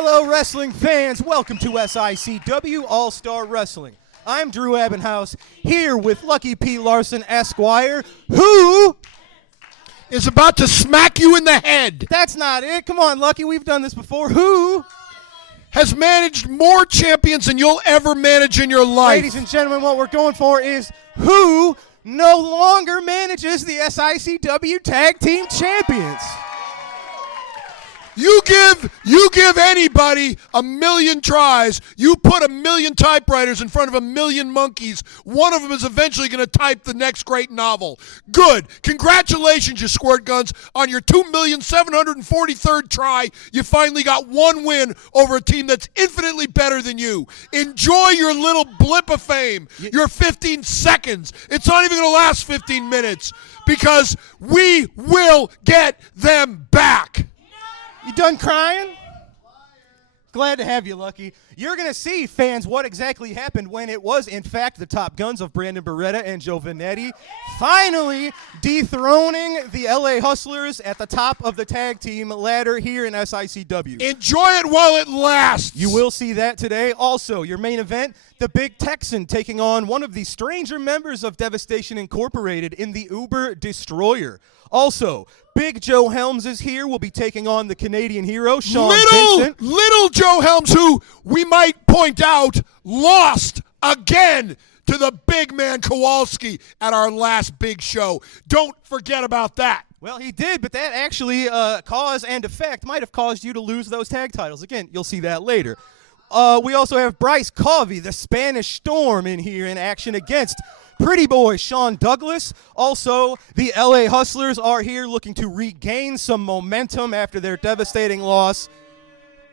Hello, wrestling fans. Welcome to SICW All-Star Wrestling. I'm Drew Abbenhouse, here with Lucky P. Larson, Esquire, who is about to smack you in the head. That's not it. Come on, Lucky. We've done this before. Who has managed more champions than you'll ever manage in your life. Ladies and gentlemen, what we're going for is who no longer manages the SICW Tag Team Champions. You give anybody a million tries, you put a million typewriters in front of a million monkeys, one of them is eventually going to type the next great novel. Good. Congratulations, you squirt guns, on your 2,743rd try. You finally got one win over a team that's infinitely better than you. Enjoy your little blip of fame, your 15 seconds. It's not even going to last 15 minutes because we will get them back. You done crying? Glad to have you, Lucky. You're going to see, fans, what exactly happened when it was, in fact, the Top Guns of Brandon Beretta and Joe Vanetti finally dethroning the LA Hustlers at the top of the tag team ladder here in SICW. Enjoy it while it lasts. You will see that today. Also, your main event, the Big Texan taking on one of the stranger members of Devastation Incorporated in the Uber Destroyer. Also, Big Joe Helms is here. We'll be taking on the Canadian hero, Sean Vincent. Little Joe Helms, who we might point out lost again to the big man Kowalski at our last big show. Don't forget about that. Well, he did, but that actually cause and effect might have caused you to lose those tag titles. Again, you'll see that later. We also have Bryce Covey, the Spanish Storm, in here in action against Pretty Boy Sean Douglas. Also, the LA Hustlers are here looking to regain some momentum after their devastating loss.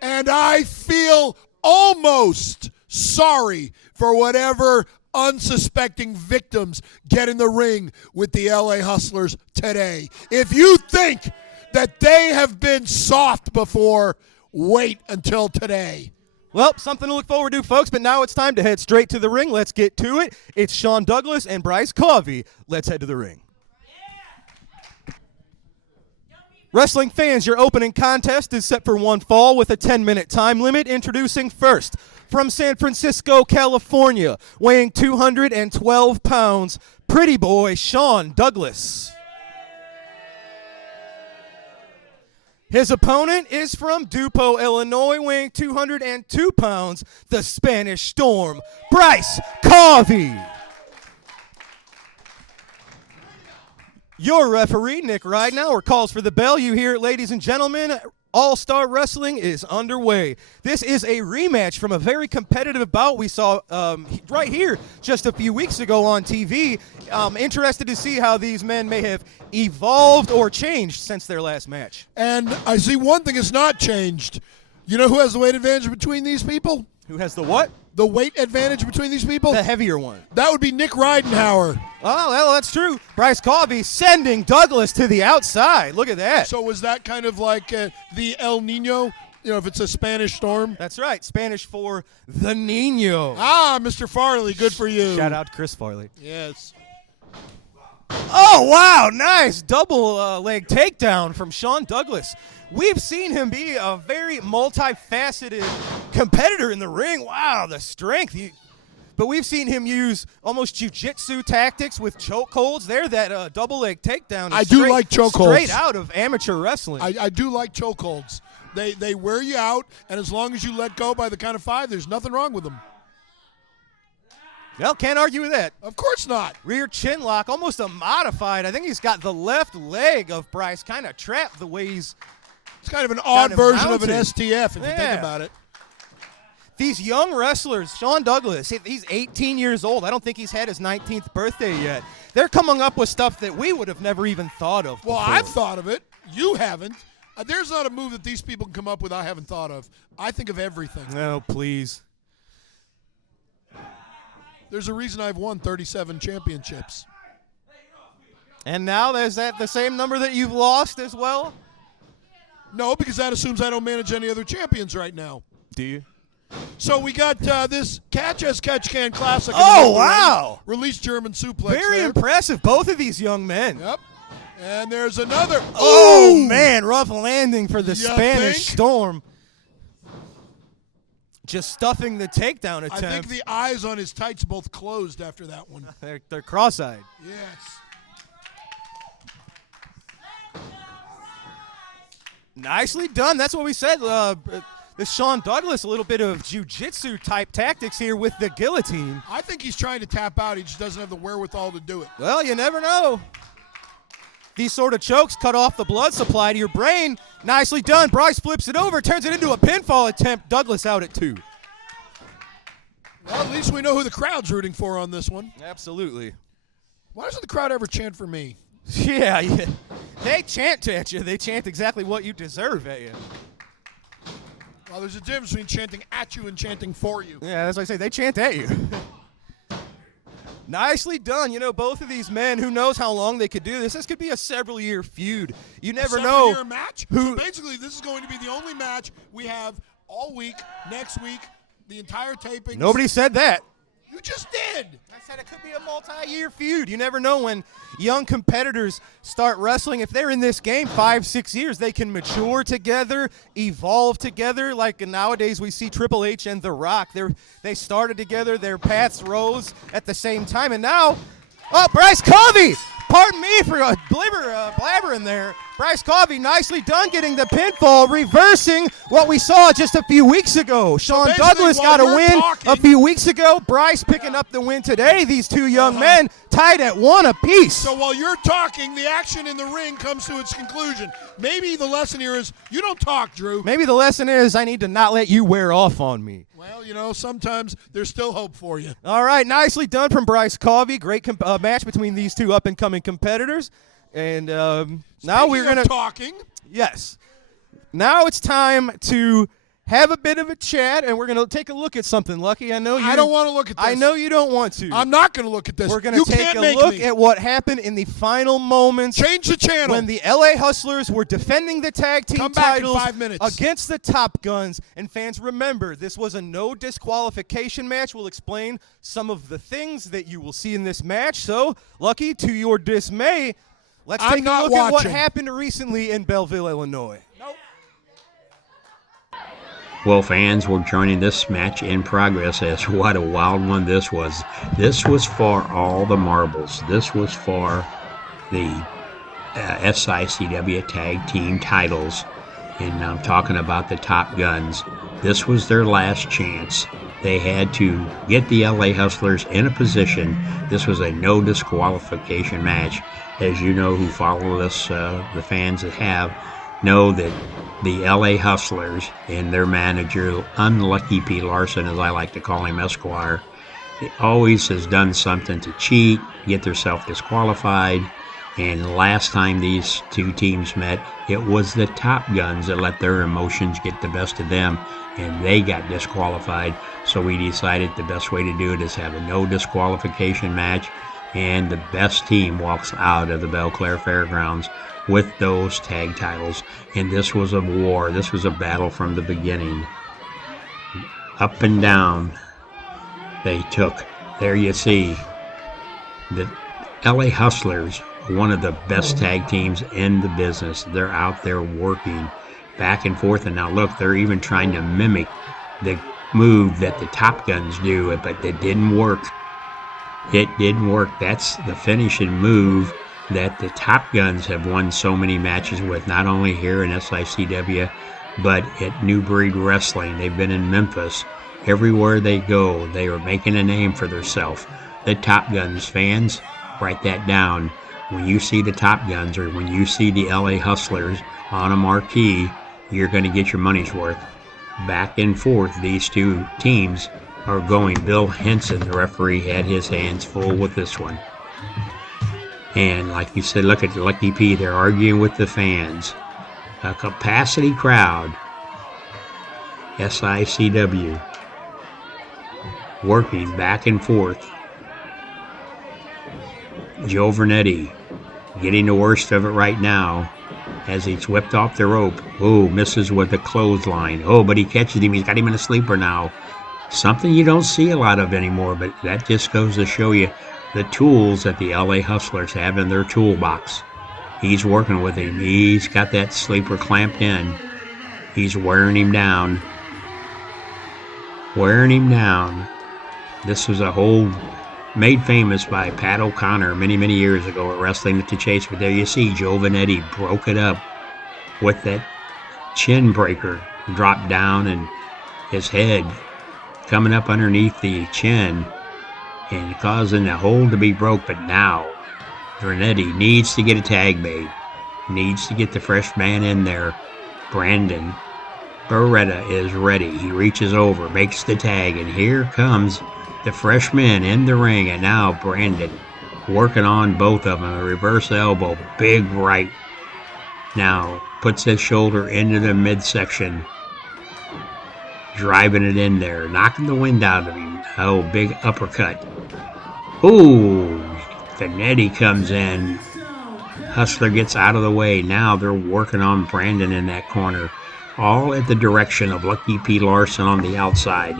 And I feel almost sorry for whatever unsuspecting victims get in the ring with the LA Hustlers today. If you think that they have been soft before, wait until today. Well, something to look forward to, folks, but now it's time to head straight to the ring. Let's get to it. It's Sean Douglas and Bryce Covey. Let's head to the ring. Wrestling fans, your opening contest is set for one fall with a 10-minute time limit. Introducing first, from San Francisco, California, weighing 212 pounds, Pretty Boy Sean Douglas. His opponent is from Dupo, Illinois, weighing 202 pounds, the Spanish Storm, Bryce Covey. Your referee, Nick Ridenauer, calls for the bell. You hear it, ladies and gentlemen. All-Star Wrestling is underway. This is a rematch from a very competitive bout we saw right here just a few weeks ago on TV. Interested to see how these men may have evolved or changed since their last match. And I see one thing has not changed. You know who has the weight advantage between these people? Who has the what? The weight advantage between these people? The heavier one. That would be Nick Ridenauer. Oh, well, that's true. Bryce Covey sending Douglas to the outside. Look at that. So was that kind of like the El Nino? You know, if it's a Spanish storm? That's right. Spanish for the Nino. Ah, Mr. Farley, good for you. Shout out to Chris Farley. Yes. Oh, wow. Nice double leg takedown from Sean Douglas. We've seen him be a very multifaceted competitor in the ring. Wow, the strength. But we've seen him use almost jiu-jitsu tactics with chokeholds. There, that double leg takedown is I do like chokeholds. Straight out of amateur wrestling. I do like chokeholds. They wear you out, and as long as you let go by the count of 5, there's nothing wrong with them. Well, can't argue with that. Of course not. Rear chin lock, almost a modified. I think he's got the left leg of Bryce kind of trapped the way he's. It's kind of an odd version of an mounted. STF if you think about it. These young wrestlers, Sean Douglas, he's 18 years old. I don't think he's had his 19th birthday yet. They're coming up with stuff that we would have never even thought of Well, before. I've thought of it. You haven't. There's not a move that these people can come up with I haven't thought of. I think of everything. No, please. There's a reason I've won 37 championships. And now is that the same number that you've lost as well? No, because that assumes I don't manage any other champions right now. Do you? So we got this Catch as Catch Can Classic. Oh, wow. Release German suplex. Very there. impressive, both of these young men. Yep. And there's another. Oh, man, rough landing for the You Spanish think? Storm. Just stuffing the takedown I attempt. think the eyes on his tights both closed after that one. They're cross-eyed. Yes. Nicely done. That's what we said. This Sean Douglas, a little bit of jiu-jitsu type tactics here with the guillotine. I think he's trying to tap out. He just doesn't have the wherewithal to do it. Well, you never know. These sort of chokes cut off the blood supply to your brain. Nicely done. Bryce flips it over, turns it into a pinfall attempt. Douglas out at 2. Well, at least we know who the crowd's rooting for on this one. Absolutely. Why doesn't the crowd ever chant for me? Yeah. They chant at you. They chant exactly what you deserve at you. Well, there's a difference between chanting at you and chanting for you. Yeah, that's what I say. They chant at you. Nicely done. You know, both of these men, who knows how long they could do this. This could be a several-year feud. You never know. A match? Who? So basically, this is going to be the only match we have all week, next week, the entire taping. Nobody said that. You just did. I said it could be a multi-year feud. You never know when young competitors start wrestling. If they're in this game 5-6 years, they can mature together, evolve together. Like nowadays we see Triple H and The Rock. They started together. Their paths rose at the same time. And now, Bryce Covey. Pardon me for blabbering there. Bryce Covey, nicely done getting the pinfall, reversing what we saw just a few weeks ago. Sean Douglas got a win a few weeks ago. Bryce picking up the win today. These two young men tied at 1 apiece. So while you're talking, the action in the ring comes to its conclusion. Maybe the lesson here is you don't talk, Drew. Maybe the lesson is I need to not let you wear off on me. Well, you know, sometimes there's still hope for you. All right, nicely done from Bryce Covey. Great match between these two up-and-coming competitors. And now we're going to talking. Yes. Now it's time to have a bit of a chat, and we're going to take a look at something, Lucky. I don't want to look at this. I know you don't want to. I'm not going to look at this. We're going to take a look at what happened in the final moments. Change the channel. When the LA Hustlers were defending the tag team titles in 5 minutes. Against the Top Guns. And fans, remember, this was a no disqualification match. We'll explain some of the things that you will see in this match. So, Lucky, to your dismay, let's take a look at what happened recently in Belleville, Illinois. Nope. Well, fans, we're joining this match in progress as what a wild one this was. This was for all the marbles. This was for the SICW tag team titles. And I'm talking about the Top Guns. This was their last chance. They had to get the LA Hustlers in a position. This was a no disqualification match. As you know, who follow us, the fans that have, know that the LA Hustlers and their manager, Unlucky P. Larson, as I like to call him, Esquire, always has done something to cheat, get themselves disqualified. And last time these two teams met, it was the Top Guns that let their emotions get the best of them, and they got disqualified. So we decided the best way to do it is have a no disqualification match, and the best team walks out of the Belle Claire Fairgrounds with those tag titles. And this was a war. This was a battle from the beginning. Up and down they took. There you see the LA Hustlers, one of the best tag teams in the business. They're out there working back and forth. And now look, they're even trying to mimic the move that the Top Guns do, but it didn't work. It didn't work. That's the finishing move that the Top Guns have won so many matches with, not only here in SICW, but at New Breed Wrestling. They've been in Memphis. Everywhere they go, they are making a name for themselves. The Top Guns, fans, write that down. When you see the Top Guns or when you see the LA Hustlers on a marquee, you're going to get your money's worth. Back and forth, these two teams are going. Bill Henson, the referee, had his hands full with this one. And like you said, look at Lucky P, they're arguing with the fans. A capacity crowd. SICW. Working back and forth. Joe Vernetti getting the worst of it right now as he's whipped off the rope. Oh, misses with a clothesline. Oh, but he catches him. He's got him in a sleeper now. Something you don't see a lot of anymore, but that just goes to show you the tools that the LA Hustlers have in their toolbox. He's working with him. He's got that sleeper clamped in. He's wearing him down. wearing him down. This was a hold made famous by Pat O'Connor many, many years ago at Wrestling at the Chase. But there you see Joe Vanetti broke it up with that chin breaker, dropped down, and his head coming up underneath the chin and causing the hold to be broke. But now Vanetti needs to get a tag made, needs to get the fresh man in there. Brandon Beretta is ready. He reaches over, makes the tag, and here comes the freshman in the ring. And now Brandon working on both of them. A reverse elbow, big right. Now puts his shoulder into the midsection, driving it in there, knocking the wind out of him. Oh, big uppercut. Ooh, Vanetti comes in. Hustler gets out of the way. Now they're working on Brandon in that corner, all at the direction of Lucky P. Larson on the outside.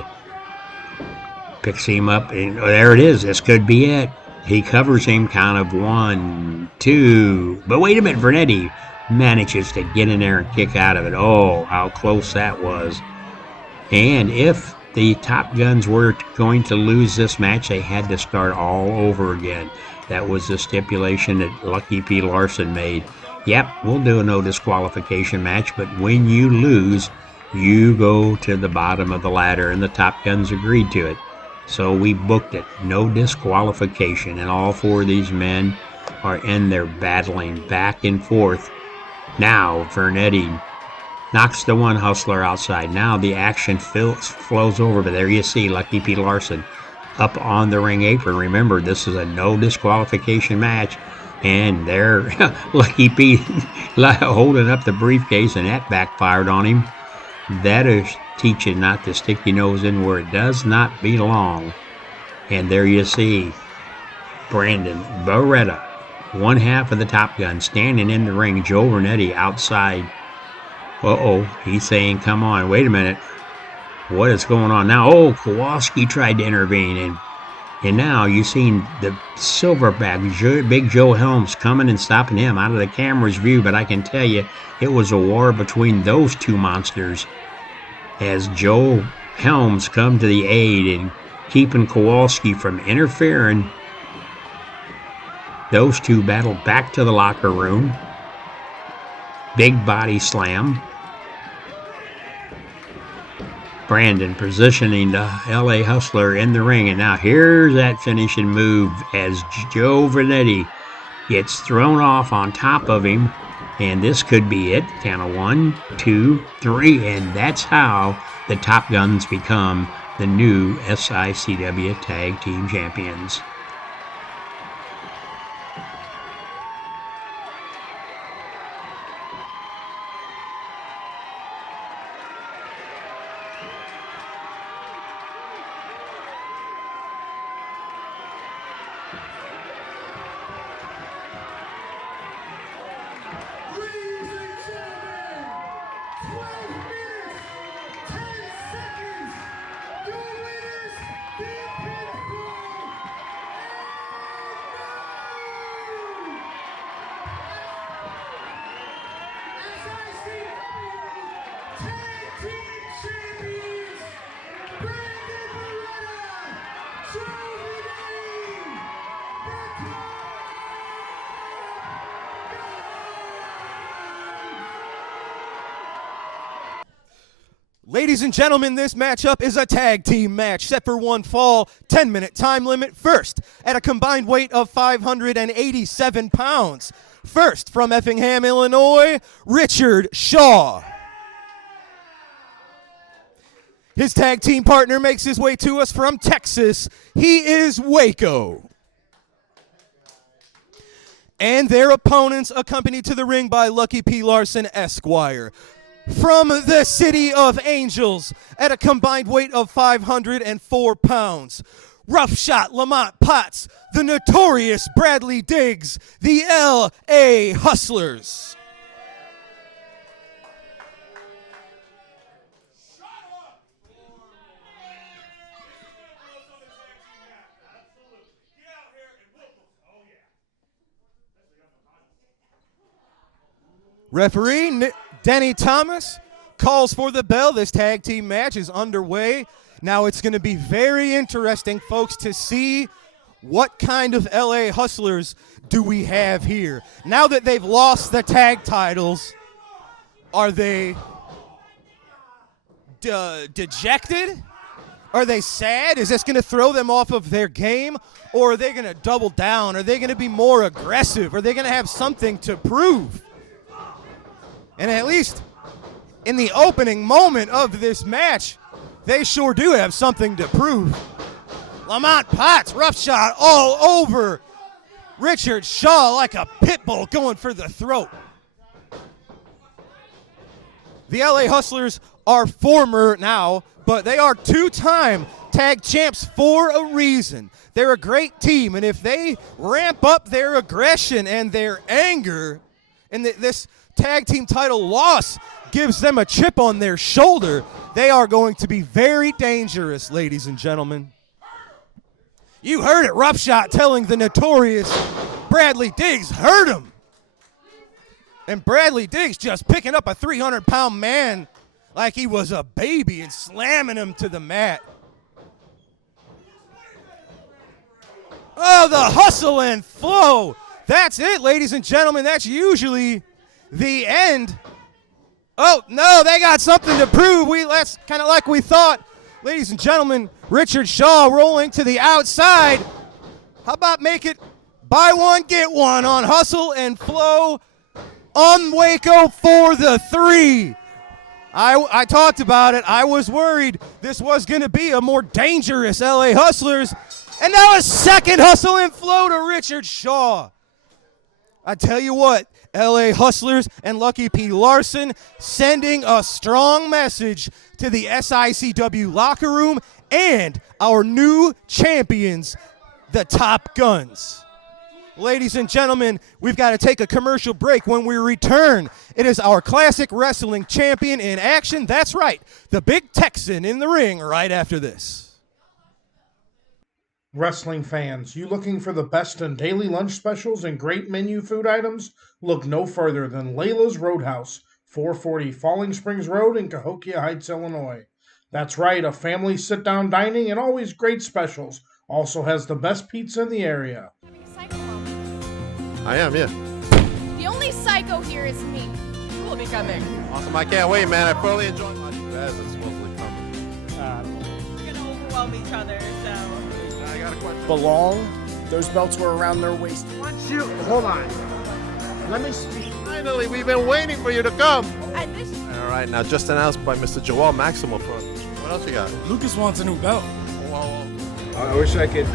Picks him up, and there it is. This could be it. He covers him, count of 1, 2. But wait a minute, Vanetti manages to get in there and kick out of it. Oh, how close that was. And if the Top Guns were going to lose this match, they had to start all over again. That was the stipulation that Lucky P. Larson made. Yep, we'll do a no disqualification match, but when you lose, you go to the bottom of the ladder, and the Top Guns agreed to it. So we booked it, no disqualification, and all four of these men are in there battling back and forth. Now Vanetti knocks the one Hustler outside. Now the action flows over, but there you see Lucky P. Larson up on the ring apron. Remember, this is a no disqualification match, and there Lucky P holding up the briefcase, and that backfired on him. That is teaching not to stick your nose in where it does not belong. And there you see Brandon Beretta, one half of the Top Gun, standing in the ring. Joe Vanetti outside. He's saying, come on, wait a minute. What is going on now? Oh, Kowalski tried to intervene, and now you've seen the silverback, Big Joe Helms, coming and stopping him out of the camera's view. But I can tell you, it was a war between those two monsters as Joe Helms come to the aid and keeping Kowalski from interfering. Those two battled back to the locker room. Big body slam. Brandon positioning the LA Hustler in the ring, and now here's that finishing move as Joe Vanetti gets thrown off on top of him, and this could be it. Count of 1, 2, 3, and that's how the Top Guns become the new SICW Tag Team Champions. Ladies and gentlemen, this matchup is a tag team match set for one fall, 10-minute time limit. First, at a combined weight of 587 pounds. First, from Effingham, Illinois, Richard Shaw. His tag team partner makes his way to us from Texas. He is Waco. And their opponents accompanied to the ring by Lucky P. Larson, Esquire. From the City of Angels, at a combined weight of 504 pounds, Rough Shot Lamont Potts, the notorious Bradley Diggs, the L.A. Hustlers. Referee Denny Thomas calls for the bell. This tag team match is underway. Now it's going to be very interesting, folks, to see what kind of LA Hustlers do we have here. Now that they've lost the tag titles, are they dejected? Are they sad? Is this going to throw them off of their game? Or are they going to double down? Are they going to be more aggressive? Are they going to have something to prove? And at least in the opening moment of this match, they sure do have something to prove. Lamont Potts, rough shot all over Richard Shaw like a pit bull going for the throat. The LA Hustlers are former now, but they are two-time tag champs for a reason. They're a great team, and if they ramp up their aggression and their anger, and this tag team title loss gives them a chip on their shoulder, they are going to be very dangerous, ladies and gentlemen. You heard it, rough shot telling the notorious Bradley Diggs, hurt him. And Bradley Diggs just picking up a 300-pound man like he was a baby and slamming him to the mat. Oh, the hustle and flow. That's it, ladies and gentlemen. That's usually the end. Oh, no, they got something to prove. That's kind of like we thought. Ladies and gentlemen, Richard Shaw rolling to the outside. How about make it buy one, get one on Hustle and Flow on Waco for the 3. I talked about it. I was worried this was going to be a more dangerous LA Hustlers. And now a second Hustle and Flow to Richard Shaw. I tell you what, LA Hustlers and Lucky P. Larson sending a strong message to the SICW locker room and our new champions, the Top Guns. Ladies and gentlemen, we've got to take a commercial break. When we return, it is our classic wrestling champion in action. That's right, the Big Texan in the ring right after this. Wrestling fans, you looking for the best in daily lunch specials and great menu food items? Look no further than Layla's Roadhouse, 440 Falling Springs Road in Cahokia Heights, Illinois. That's right, a family sit-down dining and always great specials. Also has the best pizza in the area. I am, yeah. The only psycho here is me. Who will be coming? Awesome, I can't wait, man. I thoroughly enjoyed my as it's supposedly coming. We're gonna overwhelm each other, so. I got a question. Belong. Those belts were around their waist. Hold on. Let me speak. Finally, we've been waiting for you to come. This All right, now just announced by Mr. Joel Maximo. What else you got? Lucas wants a new belt. Whoa. I wish I could,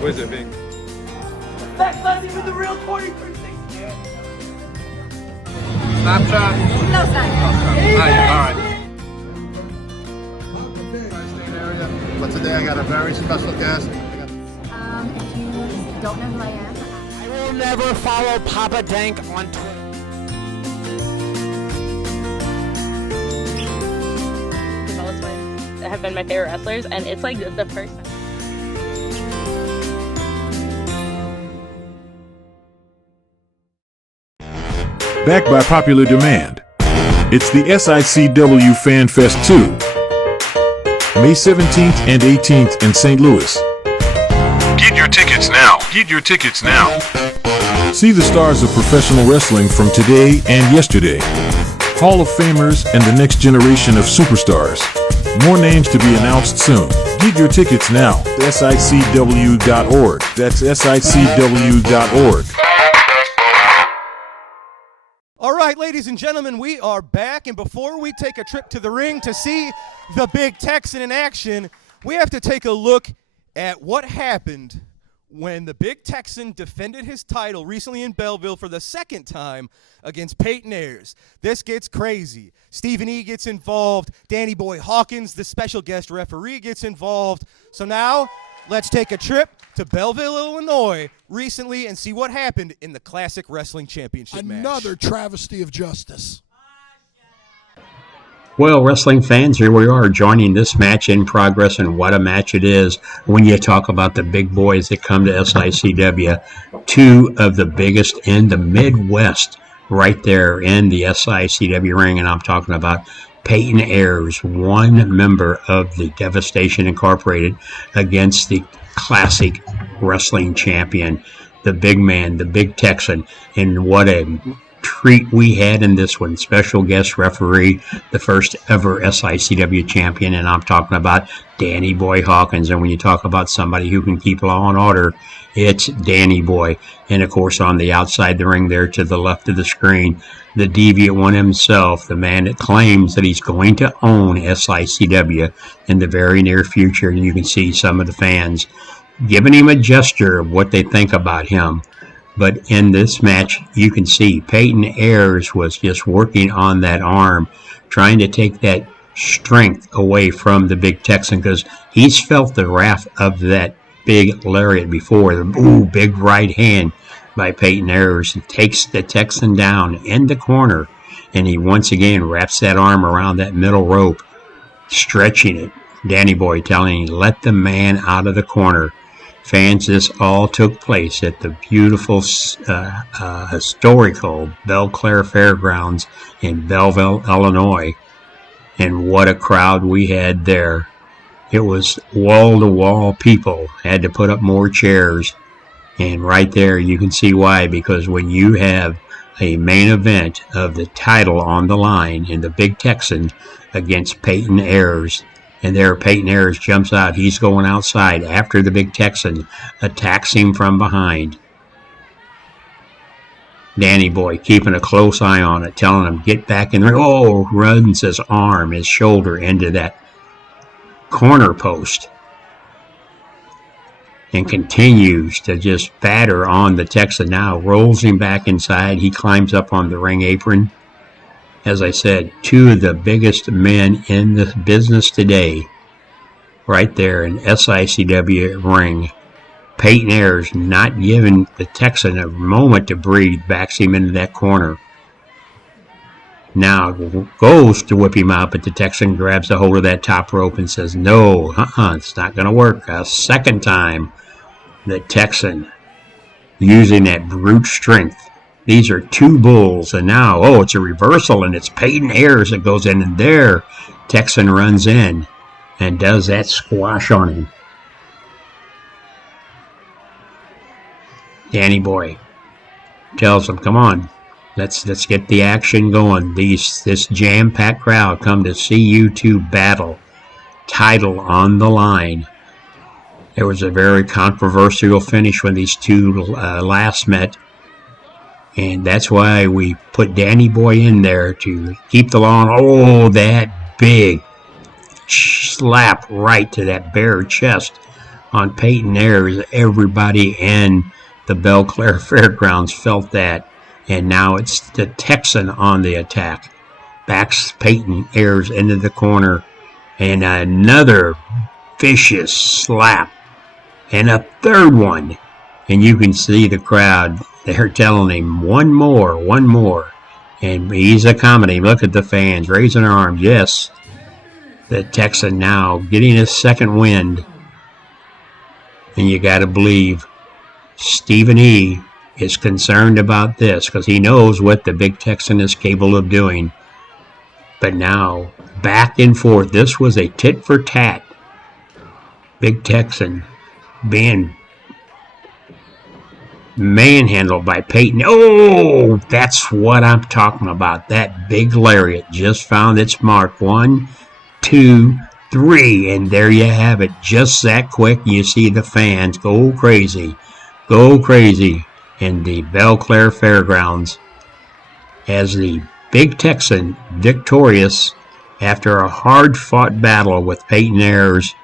what is it, Vic? That's not even the real 4360. Snapchat? no sign. All right. But today I got a very special guest. If you don't know who I am, I will never follow Papa Dank on Twitter. Have been my favorite wrestlers, and it's like the first time. Backed by popular demand, it's the SICW Fan Fest 2, May 17th and 18th in St. Louis. Get your tickets now. Get your tickets now. See the stars of professional wrestling from today and yesterday, Hall of Famers and the next generation of superstars. More names to be announced soon. Get your tickets now. SICW.org. That's SICW.org. All right, ladies and gentlemen, we are back, and before we take a trip to the ring to see the Big Texan in action, we have to take a look at what happened when the Big Texan defended his title recently in Belleville for the second time against Peyton Ayers. This gets crazy. Stephen E. gets involved. Danny Boy Hawkins, the special guest referee, gets involved. So now, let's take a trip to Belleville, Illinois recently and see what happened in the Classic Wrestling Championship match. Another travesty of justice. Well, wrestling fans, here we are joining this match in progress, and what a match it is when you talk about the big boys that come to SICW. Two of the biggest in the Midwest right there in the SICW ring, and I'm talking about Peyton Ayers, one member of the Devastation Incorporated, against the classic wrestling champion, the big man, the big Texan. And what a treat we had in this one. Special guest referee, the first ever SICW champion, and I'm talking about Danny Boy Hawkins. And when you talk about somebody who can keep law and order, it's Danny Boy. And of course, on the outside the ring there to the left of the screen, the deviant one himself, the man that claims that he's going to own SICW in the very near future. And you can see some of the fans giving him a gesture of what they think about him. But in this match, you can see Peyton Ayers was just working on that arm, trying to take that strength away from the big Texan, because he's felt the wrath of that big lariat before. The big right hand by Peyton Ayers takes the Texan down in the corner, and he once again wraps that arm around that middle rope, stretching it. Danny Boy telling him, let the man out of the corner. Fans, this all took place at the beautiful, historical Belclair Fairgrounds in Belleville, Illinois. And what a crowd we had there. It was wall-to-wall people. Had to put up more chairs. And right there you can see why, because when you have a main event of the title on the line in the Big Texan against Peyton Ayers, and there Peyton Ayers jumps out. He's going outside after the big Texan, attacks him from behind. Danny Boy keeping a close eye on it, telling him, get back in there. Oh, runs his arm, his shoulder into that corner post. And continues to just batter on the Texan now. Rolls him back inside. He climbs up on the ring apron. As I said, two of the biggest men in the business today, right there in SICW ring. Peyton Ayers not giving the Texan a moment to breathe, backs him into that corner. Now goes to whip him out, but the Texan grabs a hold of that top rope and says, no, it's not going to work. A second time, the Texan using that brute strength. These are two bulls, and now, it's a reversal, and it's Peyton Ayers that goes in, and there, Texan runs in and does that squash on him. Danny Boy tells him, come on, let's get the action going. This jam-packed crowd come to see you two battle. Title on the line. There was a very controversial finish when these two last met. And that's why we put Danny Boy in there to keep the law on. Oh, that big slap right to that bare chest on Peyton Ayers. Everybody in the Belclair Fairgrounds felt that. And now it's the Texan on the attack. Backs Peyton Ayers into the corner. And another vicious slap. And a third one. And you can see the crowd. They're telling him one more. And he's accommodating. Look at the fans raising their arms. Yes, the Texan now getting his second wind. And you got to believe Stephen E. is concerned about this because he knows what the big Texan is capable of doing. But now, back and forth. This was a tit for tat. Big Texan being manhandled by Peyton. Oh, that's what I'm talking about. That big lariat just found its mark. 1, 2, 3, and there you have it. Just that quick. You see the fans go crazy in the Belclair Fairgrounds as the big Texan victorious after a hard-fought battle with Peyton Ayers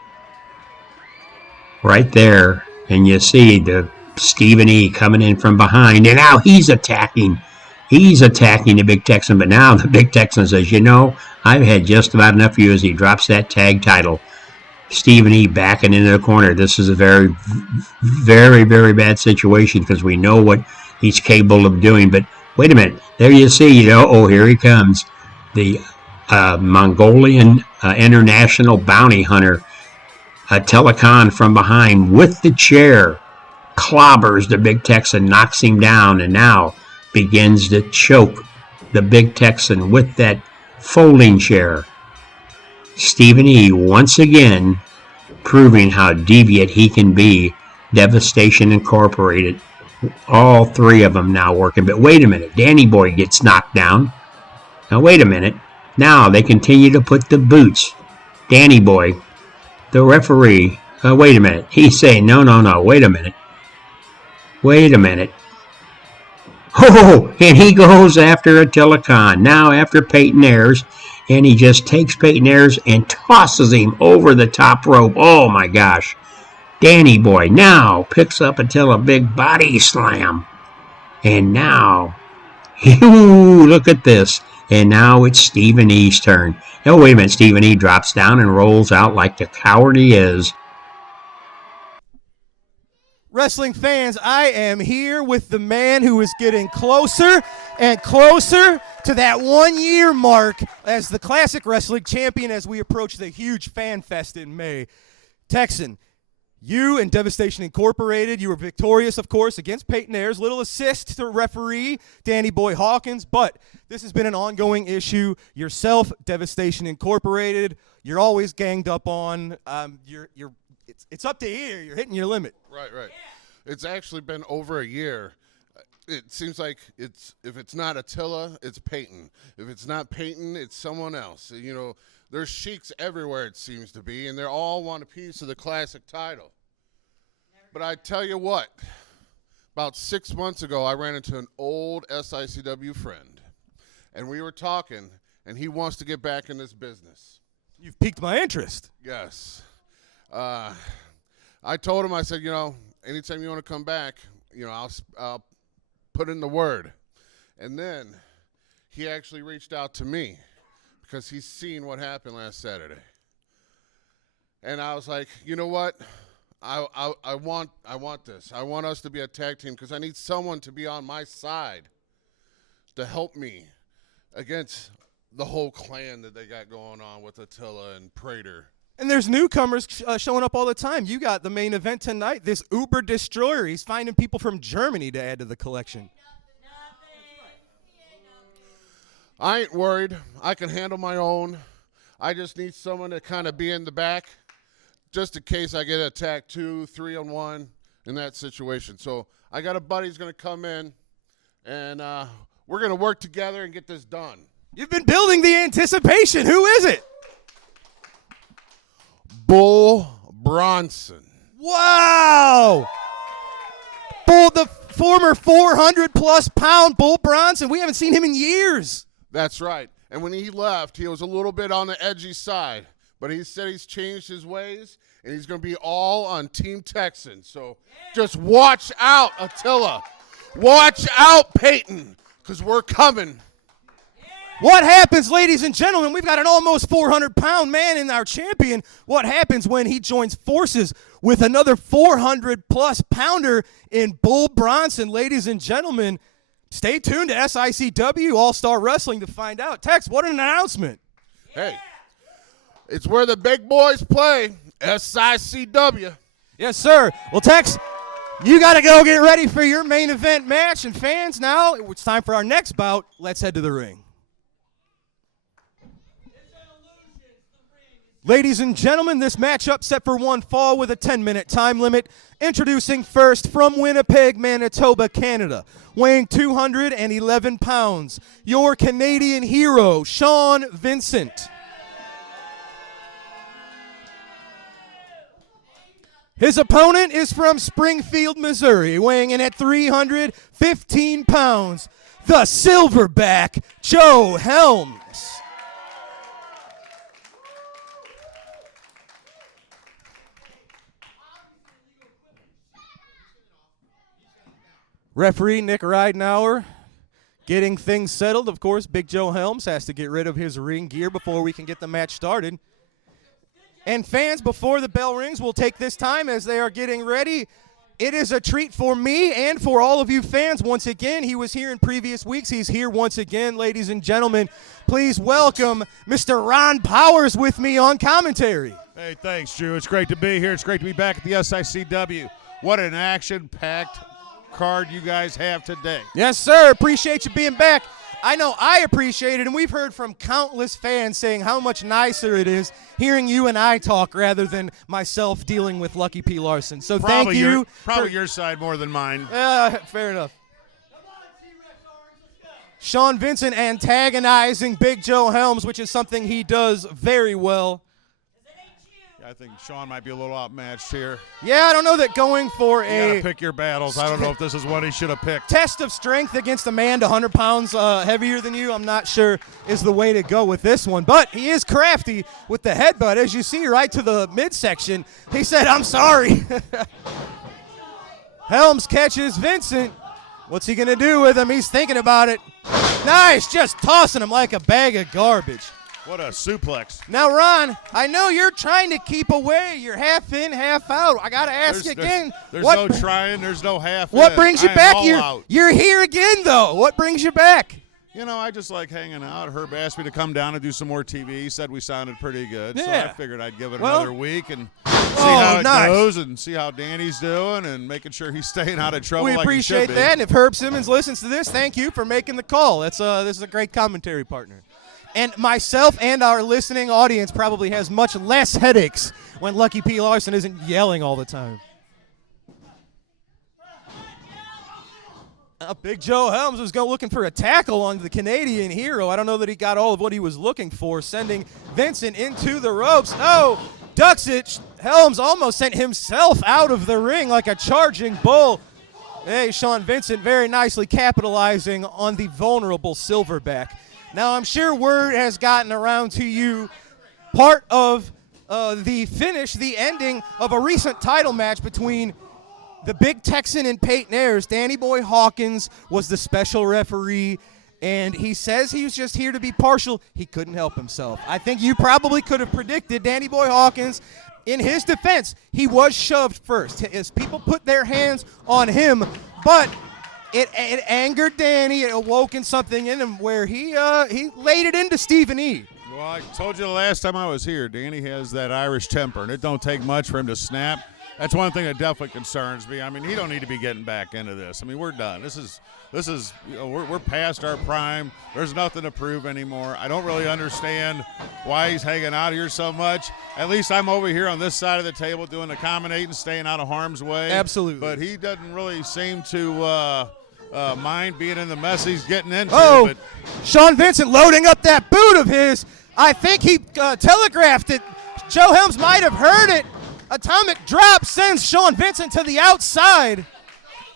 right there. And you see the Stephen E. coming in from behind, and now he's attacking the big Texan. But now the big Texan says, I've had just about enough of you, as he drops that tag title. Stephen E. backing into the corner. This is a very, very, very bad situation because we know what he's capable of doing. But wait a minute, there you see, here he comes, the Mongolian international bounty hunter, Telekan from behind with the chair. Clobbers the big Texan, knocks him down, and now begins to choke the big Texan with that folding chair. Stephen E. once again proving how deviant he can be. Devastation Incorporated. All three of them now working. But wait a minute. Danny Boy gets knocked down. Now wait a minute. Now they continue to put the boots. Danny Boy, the referee, wait a minute. He's saying, no, wait a minute. Wait a minute. Oh, and he goes after Attila Khan. Now after Peyton Ayers, and he just takes Peyton Ayers and tosses him over the top rope. Oh my gosh. Danny Boy now picks up Attila, big body slam. And now, look at this. And now it's Stephen E.'s turn. Oh, wait a minute. Stephen E. drops down and rolls out like the coward he is. Wrestling fans, I am here with the man who is getting closer and closer to that 1 year mark as the Classic Wrestling Champion as we approach the huge Fan Fest in May. Texan, you and Devastation Incorporated, you were victorious, of course, against Peyton Ayers. Little assist to referee Danny Boy Hawkins, but this has been an ongoing issue. Yourself, Devastation Incorporated, you're always ganged up on. It's up to here. You're hitting your limit. Right. It's actually been over a year. It seems like if it's not Attila, it's Peyton. If it's not Peyton, it's someone else. You know, there's sheiks everywhere, it seems to be, and they all want a piece of the Classic title. But I tell you what, about 6 months ago, I ran into an old SICW friend, and we were talking, and he wants to get back in this business. You've piqued my interest. Yes. I told him, I said, you know, anytime you want to come back, you know, I'll put in the word. And then he actually reached out to me because he's seen what happened last Saturday. And I was like, you know what? I want this. I want us to be a tag team because I need someone to be on my side to help me against the whole clan that they got going on with Attila and Prater. And there's newcomers showing up all the time. You got the main event tonight, this Uber Destroyer. He's finding people from Germany to add to the collection. I ain't worried. I can handle my own. I just need someone to kind of be in the back just in case I get attacked 2, 3-on-1 in that situation. So I got a buddy who's going to come in, and we're going to work together and get this done. You've been building the anticipation. Who is it? Bull Bronson. Wow! Bull, the former 400-plus pound Bull Bronson. We haven't seen him in years. That's right. And when he left, he was a little bit on the edgy side. But he said he's changed his ways, and he's going to be all on Team Texan. So just watch out, Attila. Watch out, Peyton, because we're coming. What happens, ladies and gentlemen? We've got an almost 400-pound man in our champion. What happens when he joins forces with another 400-plus pounder in Bull Bronson? Ladies and gentlemen, stay tuned to SICW All-Star Wrestling to find out. Tex, what an announcement. Hey, it's where the big boys play, SICW. Yes, sir. Well, Tex, you got to go get ready for your main event match. And fans, now it's time for our next bout. Let's head to the ring. Ladies and gentlemen, this matchup set for one fall with a 10-minute time limit. Introducing first from Winnipeg, Manitoba, Canada, weighing 211 pounds, your Canadian hero, Sean Vincent. His opponent is from Springfield, Missouri, weighing in at 315 pounds, the Silverback, Joe Helms. Referee Nick Ridenauer getting things settled. Of course, Big Joe Helms has to get rid of his ring gear before we can get the match started. And fans, before the bell rings, we'll take this time as they are getting ready. It is a treat for me and for all of you fans. Once again, he was here in previous weeks. He's here once again, ladies and gentlemen. Please welcome Mr. Ron Powers with me on commentary. Hey, thanks, Drew. It's great to be here. It's great to be back at the SICW. What an action-packed card you guys have today. Yes, sir. Appreciate you being back. I know I appreciate it, and we've heard from countless fans saying how much nicer it is hearing you and I talk rather than myself dealing with Lucky P. Larson. So thank you. Probably your side more than mine. Fair enough. Sean Vincent antagonizing Big Joe Helms, which is something he does very well. I think Sean might be a little outmatched here. Yeah, I don't know that going for You a gotta pick your battles. I don't know if this is what he should have picked. test of strength against a man 100 pounds heavier than you, I'm not sure is the way to go with this one. But he is crafty with the headbutt. As you see right to the midsection, he said, I'm sorry. Helms catches Vincent. What's he going to do with him? He's thinking about it. Nice, just tossing him like a bag of garbage. What a suplex. Now, Ron, I know you're trying to keep away. You're half in, half out. I got to ask you again. There's no trying. There's no half What in. brings you I am back? all out. You're here again, though. What brings you back? You know, I just like hanging out. Herb asked me to come down and do some more TV. He said we sounded pretty good. So Yeah. I figured I'd give it Well, another week and see how it nice. goes and see how Danny's doing and making sure he's staying out of trouble We like appreciate he should be. that. And if Herb Simmons listens to this, thank you for making the call. This is a great commentary partner. And myself and our listening audience probably has much less headaches when Lucky P. Larson isn't yelling all the time. Big Joe Helms was looking for a tackle on the Canadian hero. I don't know that he got all of what he was looking for, sending Vincent into the ropes. No, ducks it. Helms almost sent himself out of the ring like a charging bull. Hey, Sean Vincent very nicely capitalizing on the vulnerable Silverback. Now, I'm sure word has gotten around to you, part of the finish, the ending of a recent title match between the Big Texan and Peyton Ayers. Danny Boy Hawkins was the special referee, and he says he was just here to be partial. He couldn't help himself. I think you probably could have predicted Danny Boy Hawkins. In his defense, he was shoved first as people put their hands on him, but it angered Danny. It awoken something in him where he laid it into Stephen E. Well, I told you the last time I was here, Danny has that Irish temper, and it don't take much for him to snap. That's one thing that definitely concerns me. I mean, he don't need to be getting back into this. I mean, we're done. This is we're past our prime. There's nothing to prove anymore. I don't really understand why he's hanging out here so much. At least I'm over here on this side of the table doing the commentating, staying out of harm's way. Absolutely. But he doesn't really seem to mind being in the mess he's getting into. Oh, but Sean Vincent loading up that boot of his. I think he telegraphed it. Joe Helms might have heard it. Atomic drop sends Sean Vincent to the outside.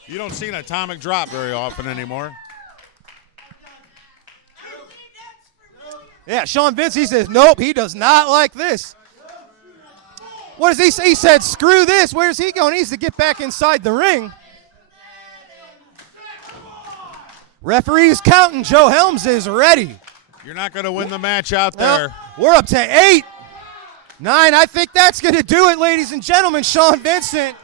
You don't see an atomic drop very often anymore. Yeah, Sean Vincent, he says, nope, he does not like this. What does he say? He said, screw this. Where's he going? He needs to get back inside the ring. Referee's counting. Joe Helms is ready. You're not going to win the match out there. We're up to 8. 9, I think that's going to do it, ladies and gentlemen. Sean Vincent,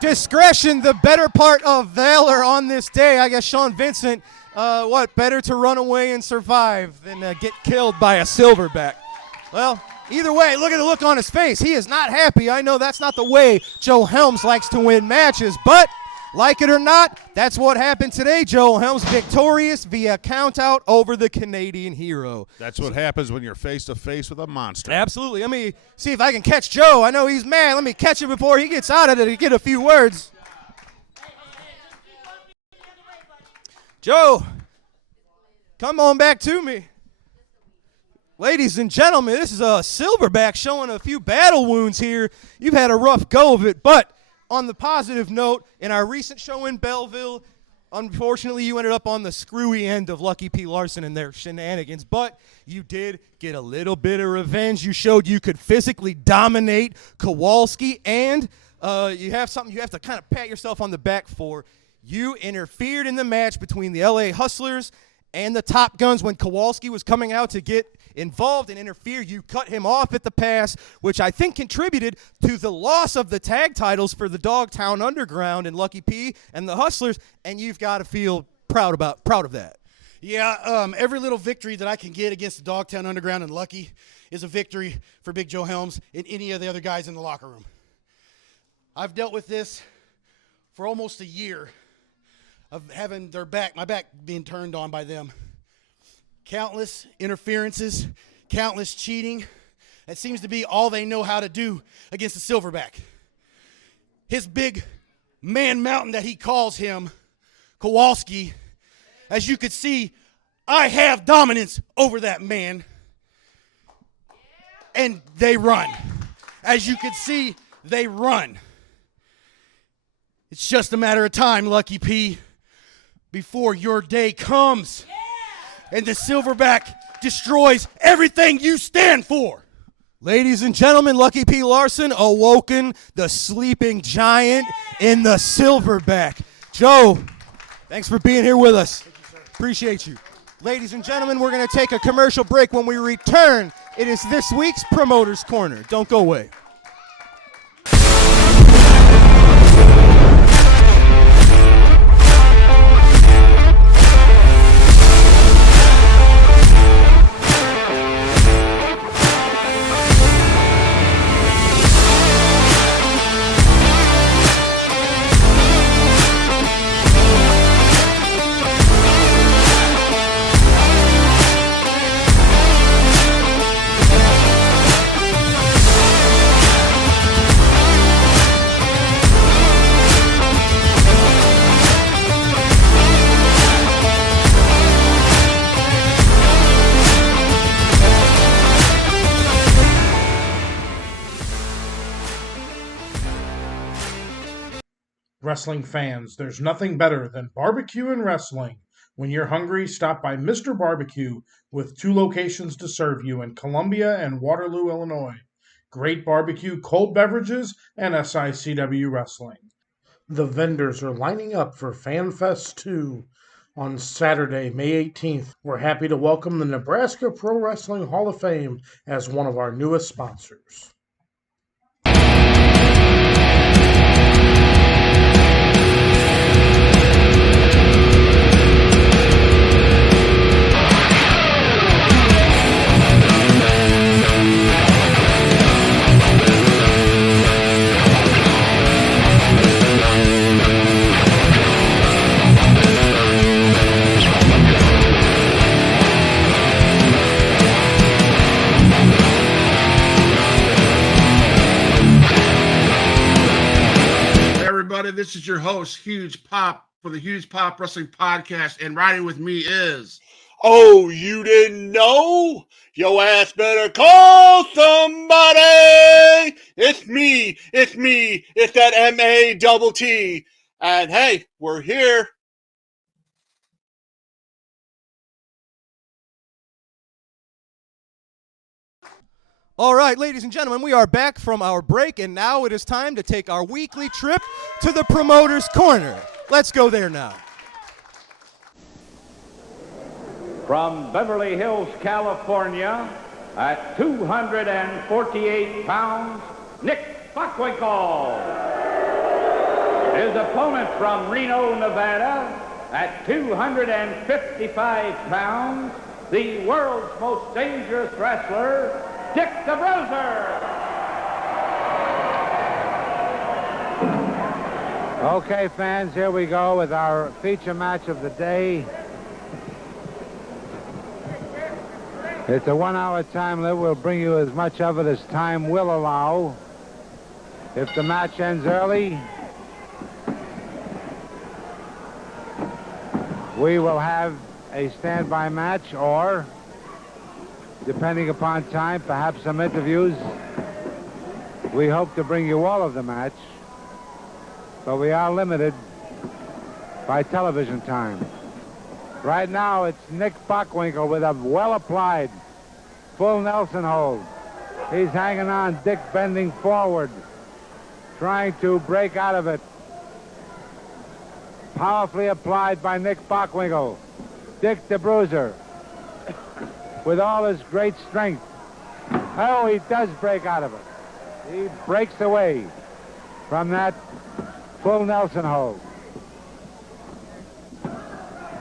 discretion, the better part of valor on this day. I guess Sean Vincent, better to run away and survive than get killed by a silverback. Well, either way, look at the look on his face. He is not happy. I know that's not the way Joe Helms likes to win matches, but like it or not, that's what happened today. Joe Helms victorious via countout over the Canadian hero. That's what happens when you're face to face with a monster. Absolutely. Let me see if I can catch Joe. I know he's mad. Let me catch him before he gets out of it to get a few words. Joe, come on back to me. Ladies and gentlemen, this is a silverback showing a few battle wounds here. You've had a rough go of it, but on the positive note, in our recent show in Belleville, unfortunately, you ended up on the screwy end of Lucky P. Larson and their shenanigans, but you did get a little bit of revenge. You showed you could physically dominate Kowalski, and you have something you have to kind of pat yourself on the back for. You interfered in the match between the LA Hustlers and the Top Guns when Kowalski was coming out to get involved and interfere. You cut him off at the pass, which I think contributed to the loss of the tag titles for the Dogtown Underground and Lucky P and the Hustlers, and you've got to feel proud of that. Yeah, every little victory that I can get against the Dogtown Underground and Lucky is a victory for Big Joe Helms and any of the other guys in the locker room. I've dealt with this for almost a year. of having my back being turned on by them. Countless interferences, countless cheating. That seems to be all they know how to do against the Silverback. His big man mountain that he calls him, Kowalski, as you could see, I have dominance over that man. And they run. As you can see, they run. It's just a matter of time, Lucky P, before your day comes. And the Silverback destroys everything you stand for. Ladies and gentlemen, Lucky P. Larson awoken the sleeping giant in the Silverback. Joe, thanks for being here with us. Thank you, sir. Appreciate you. Ladies and gentlemen, we're going to take a commercial break. When we return, it is this week's Promoter's Corner. Don't go away. Wrestling fans, there's nothing better than barbecue and wrestling. When you're hungry, stop by Mr. Barbecue with 2 locations to serve you in Columbia and Waterloo, Illinois. Great barbecue, cold beverages, and SICW wrestling. The vendors are lining up for FanFest 2 on Saturday, May 18th. We're happy to welcome the Nebraska Pro Wrestling Hall of Fame as one of our newest sponsors. This is your host, Huge Pop, for the Huge Pop Wrestling Podcast, and riding with me is... Oh, you didn't know? Your ass better call somebody! It's me, it's that M-A-double-T. And hey, we're here. All right, ladies and gentlemen, we are back from our break, and now it is time to take our weekly trip to the Promoter's Corner. Let's go there now. From Beverly Hills, California, at 248 pounds, Nick Bockwinkel. His opponent from Reno, Nevada, at 255 pounds, the world's most dangerous wrestler, Dick the Bruiser. Okay, fans, here we go with our feature match of the day. It's a 1-hour time limit. We'll bring you as much of it as time will allow. If the match ends early, we will have a standby match, or depending upon time, perhaps some interviews. We hope to bring you all of the match, but we are limited by television time. Right now, it's Nick Bockwinkel with a well-applied full Nelson hold. He's hanging on, Dick bending forward, trying to break out of it. Powerfully applied by Nick Bockwinkel. Dick the Bruiser, with all his great strength. Oh, he does break out of it. He breaks away from that full Nelson hold.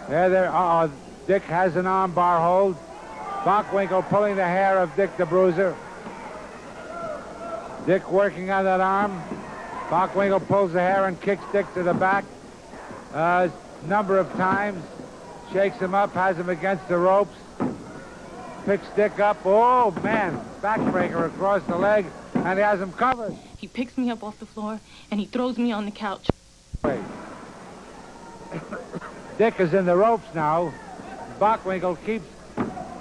There, Dick has an arm bar hold. Bockwinkel pulling the hair of Dick the Bruiser. Dick working on that arm. Bockwinkel pulls the hair and kicks Dick to the back. number of times, shakes him up, has him against the ropes, picks Dick up. Oh, man, backbreaker across the leg, and he has him covered. He picks me up off the floor, and he throws me on the couch. Wait. Dick is in the ropes now. Bockwinkel keeps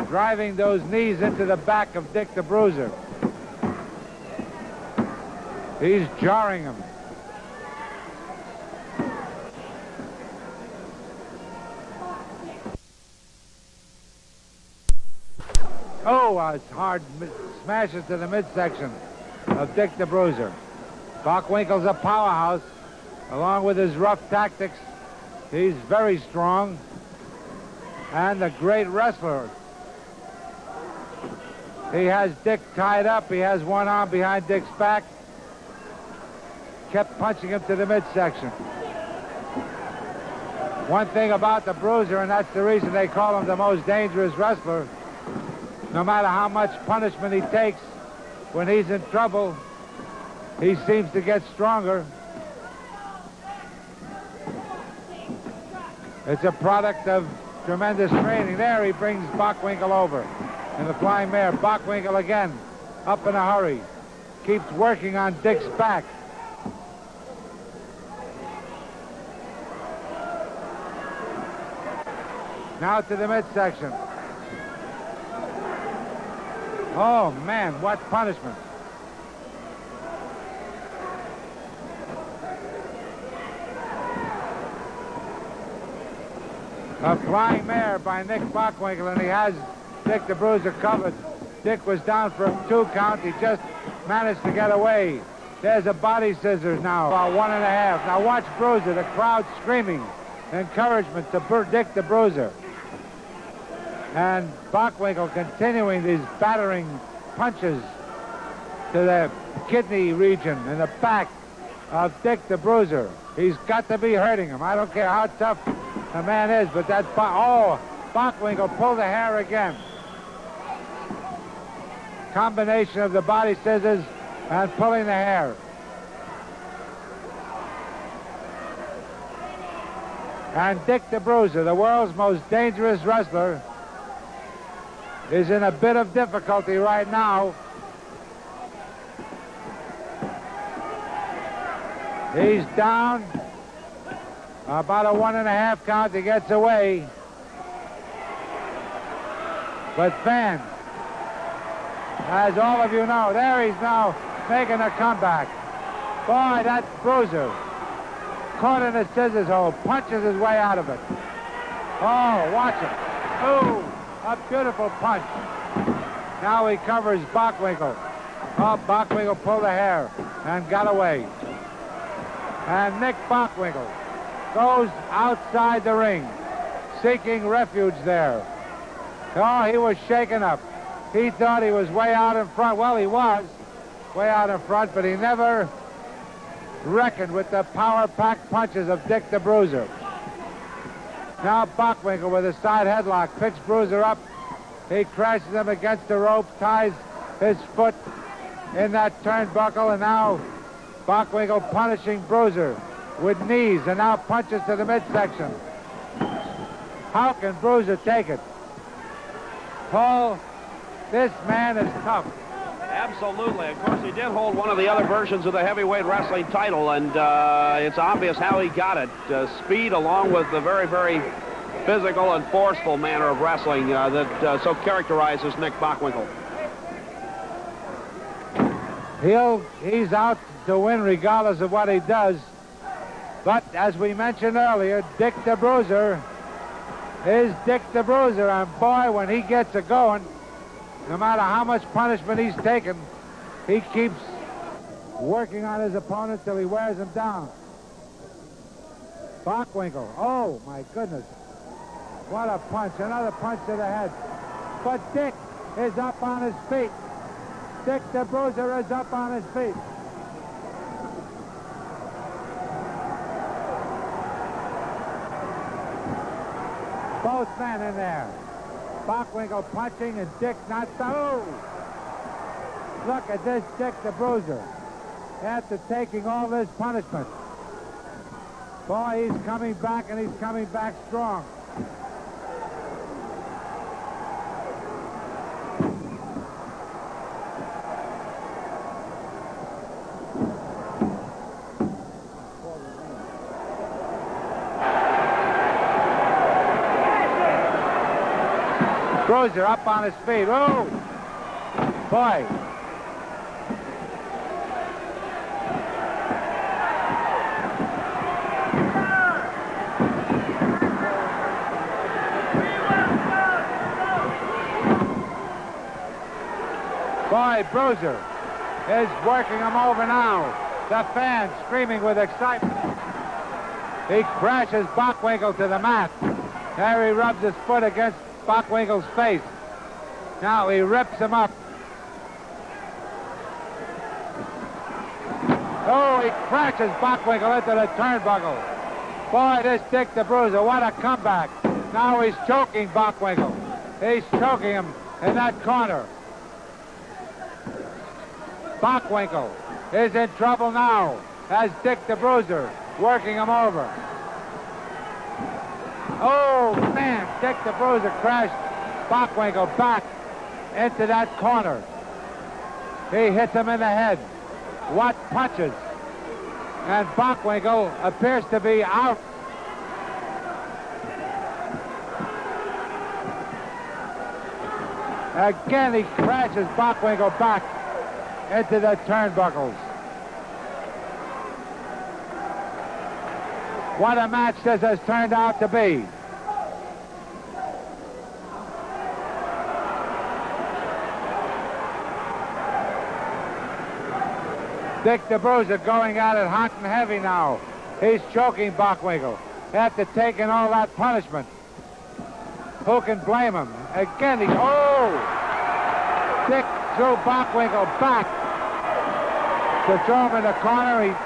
driving those knees into the back of Dick the Bruiser. He's jarring him. Oh, it's hard. Smashes to the midsection of Dick the Bruiser. Bockwinkel's a powerhouse. Along with his rough tactics, he's very strong and a great wrestler. He has Dick tied up. He has one arm behind Dick's back. Kept punching him to the midsection. One thing about the Bruiser, and that's the reason they call him the most dangerous wrestler, no matter how much punishment he takes, when he's in trouble, he seems to get stronger. It's a product of tremendous training. There he brings Bockwinkel over in the flying mare. Bockwinkel again, up in a hurry. Keeps working on Dick's back. Now to the midsection. Oh, man, what punishment. A flying mare by Nick Bockwinkel, and he has Dick the Bruiser covered. Dick was down for a 2 count. He just managed to get away. There's a body scissors now, about 1.5. Now watch Bruiser, the crowd screaming encouragement to Dick the Bruiser. And Bockwinkel continuing these battering punches to the kidney region in the back of Dick the Bruiser. He's got to be hurting him. I don't care how tough the man is, but that... Bockwinkel pulled the hair again. Combination of the body scissors and pulling the hair. And Dick the Bruiser, the world's most dangerous wrestler, is in a bit of difficulty right now. He's down about a 1.5 count. He gets away. But fans, as all of you know, there he's now making a comeback. Boy, that Bruiser caught in a scissors hole, punches his way out of it. Oh, watch it. Ooh, a beautiful punch. Now he covers Bockwinkel. Oh, Bockwinkel pulled the hair and got away. And Nick Bockwinkel goes outside the ring, seeking refuge there. Oh, he was shaken up. He thought he was way out in front. Well, he was way out in front, but he never reckoned with the power-packed punches of Dick the Bruiser. Now Bockwinkel with a side headlock picks Bruiser up. He crashes him against the rope, ties his foot in that turnbuckle, and now Bockwinkel punishing Bruiser with knees and now punches to the midsection. How can Bruiser take it? Paul, this man is tough. Absolutely. Of course, he did hold one of the other versions of the heavyweight wrestling title, and it's obvious how he got it. Speed along with the very, very physical and forceful manner of wrestling that so characterizes Nick Bockwinkel. He's out to win regardless of what he does. But as we mentioned earlier, Dick the Bruiser is Dick the Bruiser, and boy, when he gets it going, no matter how much punishment he's taken, he keeps working on his opponent till he wears him down. Bockwinkel, oh my goodness. What a punch, another punch to the head. But Dick is up on his feet. Dick the Bruiser is up on his feet. Both men in there. Bockwinkel punching and Dick not... Oh! Look at this Dick the Bruiser. After taking all this punishment. Boy, he's coming back, and he's coming back strong. Bruiser up on his feet. Oh, boy. Boy, Bruiser is working him over now. The fans screaming with excitement. He crashes Bockwinkel to the mat. There he rubs his foot against Bockwinkel's face. Now he rips him up. Oh, he crashes Bockwinkel into the turnbuckle. Boy, this Dick the Bruiser, what a comeback. Now he's choking Bockwinkel. He's choking him in that corner. Bockwinkel is in trouble now as Dick the Bruiser working him over. Oh, man, Dick the Bruiser crashed Bockwinkel back into that corner. He hits him in the head. What punches. And Bockwinkel appears to be out. Again, he crashes Bockwinkel back into the turnbuckles. What a match this has turned out to be. Dick the Bruiser going at it hot and heavy now. He's choking Bockwinkel after taking all that punishment. Who can blame him? Again, Dick threw Bockwinkel back to throw him in the corner.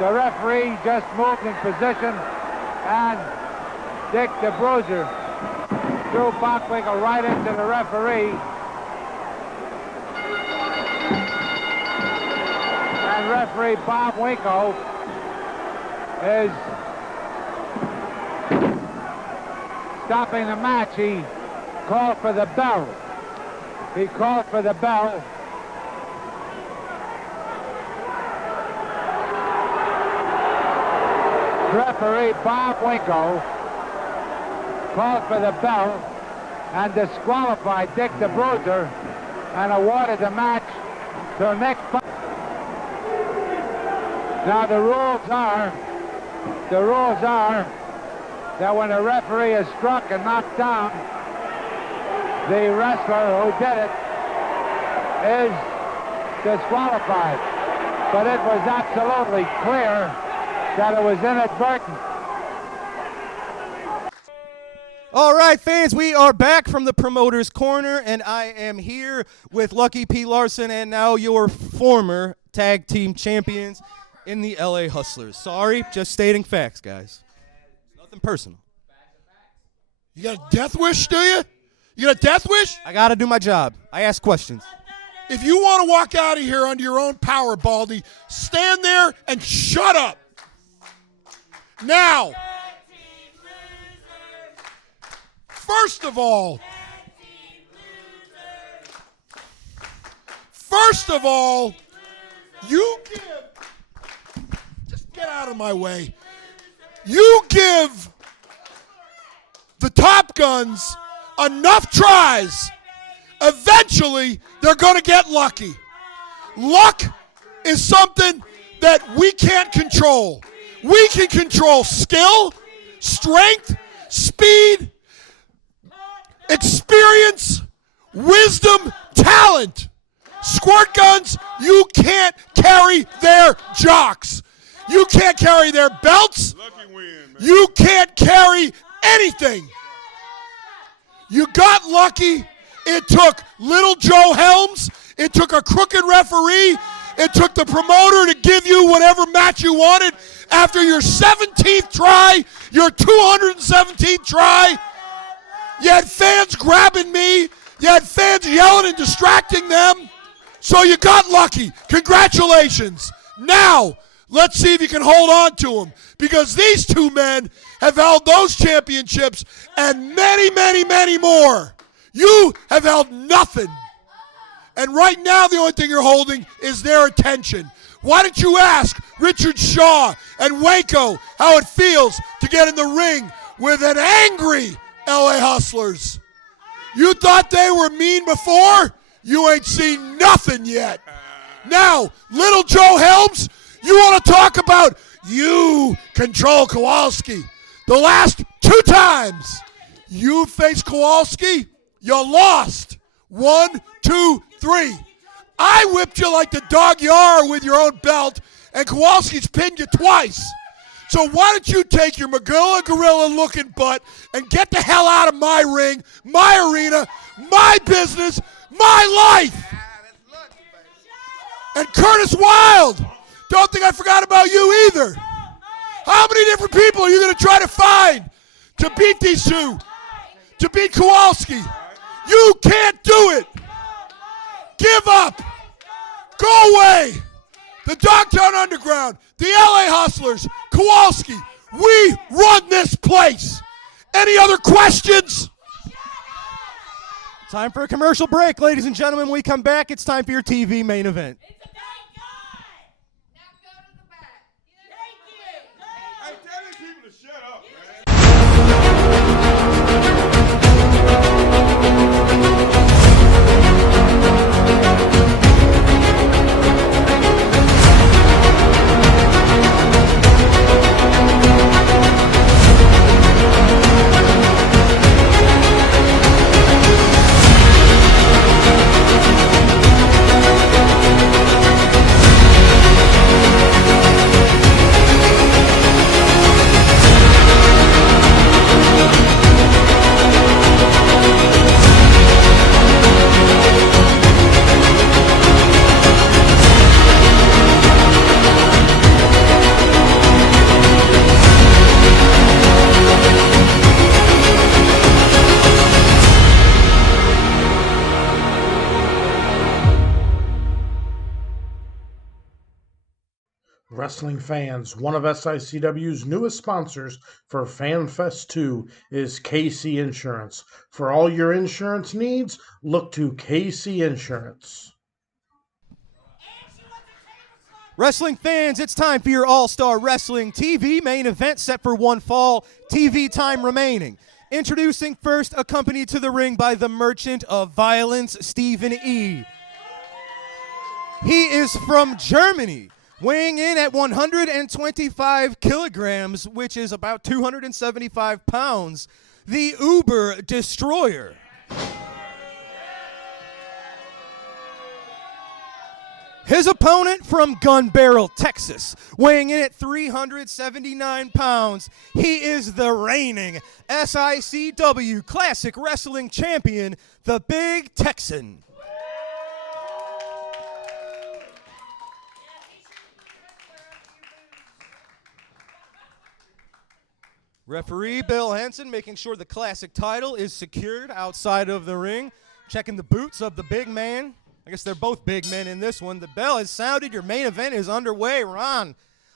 The referee just moved in position, and Dick the Bruiser threw Bockwinkel right into the referee. And referee Bob Winko is stopping the match. He called for the bell. He called for the bell. Referee Bob Winko called for the bell and disqualified Dick the Bruiser and awarded the match to Nick. Now the rules are that when a referee is struck and knocked down, the wrestler who did it is disqualified. But it was absolutely clear that it was inadvertent. All right, fans, we are back from the promoter's corner, and I am here with Lucky P. Larson and now your former tag team champions in the LA Hustlers. Sorry, just stating facts, guys. Nothing personal. You got a death wish, do you? You got a death wish? I got to do my job. I ask questions. If you want to walk out of here under your own power, Baldy, stand there and shut up. Now, first of all, you give, just get out of my way. You give the Top Guns enough tries, eventually they're going to get lucky. Luck is something that we can't control. We can control skill, strength, speed, experience, wisdom, talent. Squirt guns, you can't carry their jocks. You can't carry their belts. You can't carry anything. You got lucky. It took little Joe Helms. It took a crooked referee. It took the promoter to give you whatever match you wanted. After your 17th try, your 217th try, you had fans grabbing me. You had fans yelling and distracting them. So you got lucky. Congratulations. Now, Let's see if you can hold on to them, because these two men have held those championships and many, many, many more. You have held nothing. And right now, the only thing you're holding is their attention. Why don't you ask Richard Shaw and Waco how it feels to get in the ring with an angry LA Hustlers? You thought they were mean before? You ain't seen nothing yet. Now, Little Joe Helms, you want to talk about you control Kowalski. The last 2 times you faced Kowalski, you lost. 1, 2, 3. I whipped you like the dog you are with your own belt, and Kowalski's pinned you twice. So why don't you take your Magilla Gorilla-looking butt and get the hell out of my ring, my arena, my business, my life. And Curtis Wilde, don't think I forgot about you either. How many different people are you going to try to find to beat these two, to beat Kowalski? You can't do it. Give up. Go away. The Dogtown Underground, the LA Hustlers, Kowalski, we run this place. Any other questions? Time for a commercial break, ladies and gentlemen. When we come back, it's time for your TV main event. Wrestling fans, one of SICW's newest sponsors for FanFest 2 is KC Insurance. For all your insurance needs, look to KC Insurance. Wrestling fans, it's time for your All-Star Wrestling TV main event set for one fall. TV time remaining. Introducing first, accompanied to the ring by the Merchant of Violence, Stephen E. He is from Germany, weighing in at 125 kilograms, which is about 275 pounds, the Uber Destroyer. His opponent from Gun Barrel, Texas, weighing in at 379 pounds, he is the reigning SICW Classic Wrestling Champion, the Big Texan. Referee Bill Henson making sure the classic title is secured outside of the ring. Checking the boots of the big man. I guess they're both big men in this one. The bell has sounded. Your main event is underway. Ron,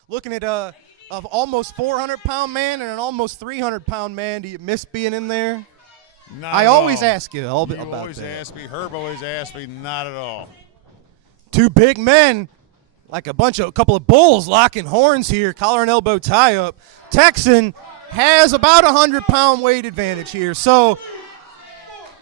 looking at of almost 400-pound man and an almost 300-pound man. Do you miss being in there? Not I at always all. ask you about that. You always ask me. Herb always asks me. Not at all. Two big men, like a couple of bulls locking horns here. Collar and elbow tie up. Texan has about 100-pound weight advantage here. So,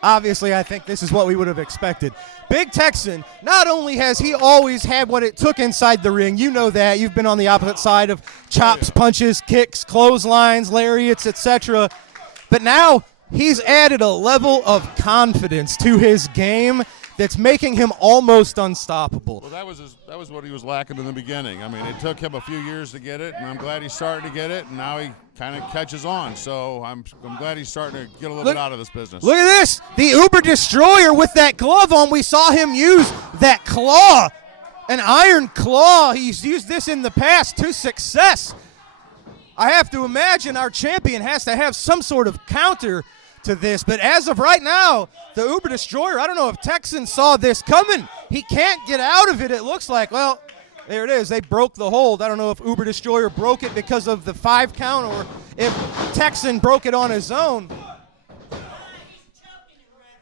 obviously, I think this is what we would have expected. Big Texan, not only has he always had what it took inside the ring, you know that. You've been on the opposite side of chops, punches, kicks, clotheslines, lariats, etc. But now he's added a level of confidence to his game that's making him almost unstoppable. Well, that was what he was lacking in the beginning. I mean, it took him a few years to get it, and I'm glad he's starting to get it, and now he kind of catches on. So I'm glad he's starting to get a little bit out of this business. Look at this. The Uber Destroyer with that glove on. We saw him use that claw, an iron claw. He's used this in the past to success. I have to imagine our champion has to have some sort of counter to this, but as of right now, the Uber Destroyer, I don't know if Texan saw this coming. He can't get out of it, it looks like. Well, There it is. They broke the hold. I don't know if Uber Destroyer broke it because of the 5 count or if Texan broke it on his own.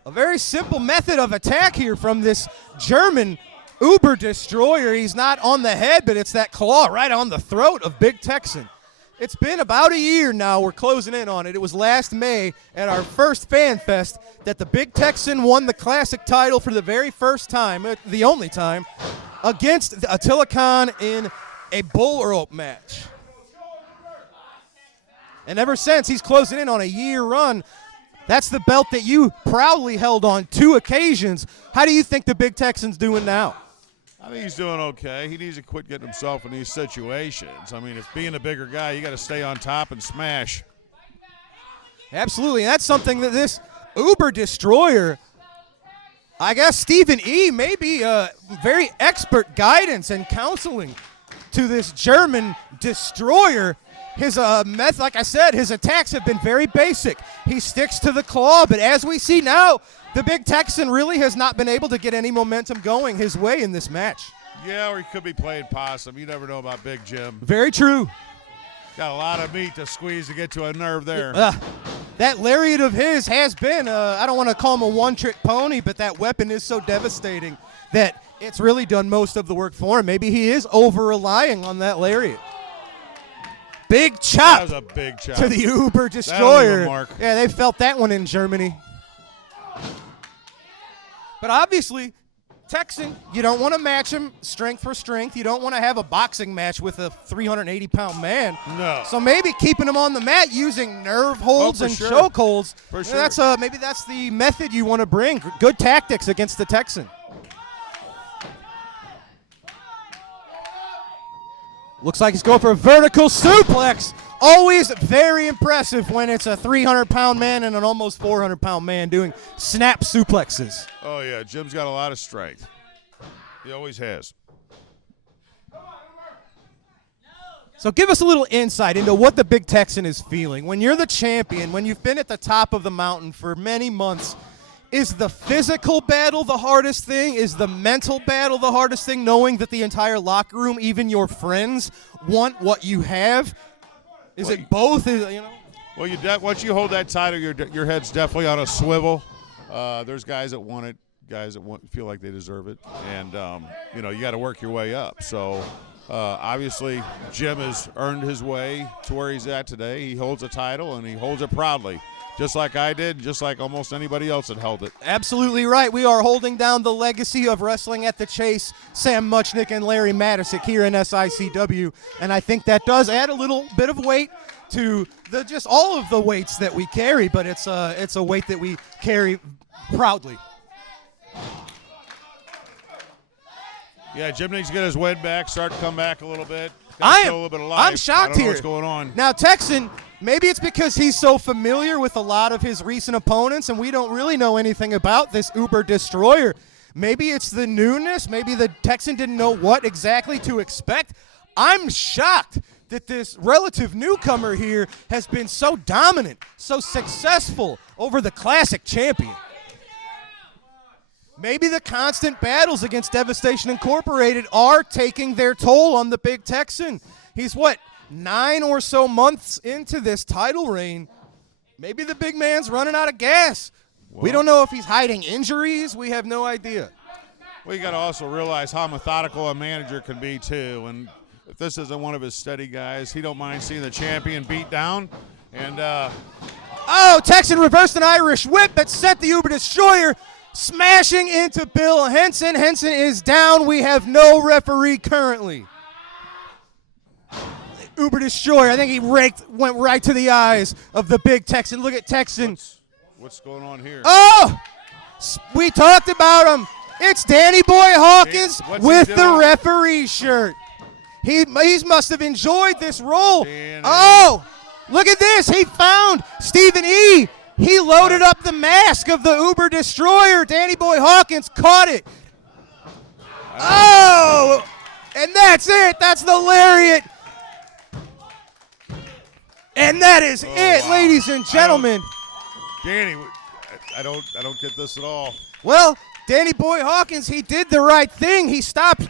A very simple method of attack here from this German Uber Destroyer. He's not on the head, but it's that claw right on the throat of Big Texan. It's been about a year now. We're closing in on it. It was last May at our first Fan Fest that the Big Texan won the Classic title for the very first time, the only time, against Attila Khan in a bull rope match. And ever since, he's closing in on a year run. That's the belt that you proudly held on 2 occasions. How do you think the Big Texan's doing now? I think he's doing okay. He needs to quit getting himself in these situations. I mean, if being a bigger guy, you got to stay on top and smash. Absolutely. And that's something that this Uber Destroyer, I guess Stephen E. may be very expert guidance and counseling to this German Destroyer. His method, like I said, his attacks have been very basic. He sticks to the claw, but as we see now, the Big Texan really has not been able to get any momentum going his way in this match. Yeah, or he could be playing possum. You never know about Big Jim. Very true. Got a lot of meat to squeeze to get to a nerve there. That lariat of his has been, I don't want to call him a one-trick pony, but that weapon is so devastating that it's really done most of the work for him. Maybe he is over-relying on that lariat. Big chop, that was a big chop to the Uber Destroyer. Mark. Yeah, they felt that one in Germany. But obviously, Texan, you don't want to match him strength for strength. You don't want to have a boxing match with a 380-pound man. No. So maybe keeping him on the mat using nerve holds and choke holds. For sure. That's maybe that's the method you want to bring. Good tactics against the Texan. Looks like he's going for a vertical suplex. Always very impressive when it's a 300-pound man and an almost 400-pound man doing snap suplexes. Oh, yeah. Jim's got a lot of strength. He always has. So give us a little insight into what the Big Texan is feeling. When you're the champion, when you've been at the top of the mountain for many months, is the physical battle the hardest thing? Is the mental battle the hardest thing, knowing that the entire locker room, even your friends, want what you have? Is it both? Well, once you hold that title, your head's definitely on a swivel. There's guys that want it, guys that feel like they deserve it, and you got to work your way up. So obviously, Jim has earned his way to where he's at today. He holds a title, and he holds it proudly. Just like I did, just like almost anybody else that held it. Absolutely right. We are holding down the legacy of Wrestling at the Chase, Sam Muchnick and Larry Matisick here in SICW, and I think that does add a little bit of weight to just all of the weights that we carry, but it's a weight that we carry proudly. Yeah, Jim needs to get his wind back, start to come back a little bit. I'm shocked here. What's going on now? Texan. Maybe it's because he's so familiar with a lot of his recent opponents and we don't really know anything about this Uber Destroyer. Maybe it's the newness. Maybe the Texan didn't know what exactly to expect. I'm shocked that this relative newcomer here has been so dominant, so successful over the classic champion. Maybe the constant battles against Devastation Incorporated are taking their toll on the Big Texan. He's 9 or so months into this title reign. Maybe the big man's running out of gas. We don't know if he's hiding injuries. We have no idea. Well, you got to also realize how methodical a manager can be, too. And if this isn't one of his steady guys, he don't mind seeing the champion beat down. And Texan reversed an Irish whip that sent the Uber Destroyer smashing into Bill Henson. Henson is down. We have no referee currently. Uber Destroyer, I think he went right to the eyes of the Big Texan. Look at Texan. What's going on here? Oh! We talked about him. It's Danny Boy Hawkins with the referee shirt. He must have enjoyed this role. Oh! Look at this. He found Stephen E. He loaded up the mask of the Uber Destroyer. Danny Boy Hawkins caught it. Oh! And that's it. That's the lariat. And that is it, ladies and gentlemen. Danny, I don't get this at all. Well, Danny Boy Hawkins, he did the right thing. He stopped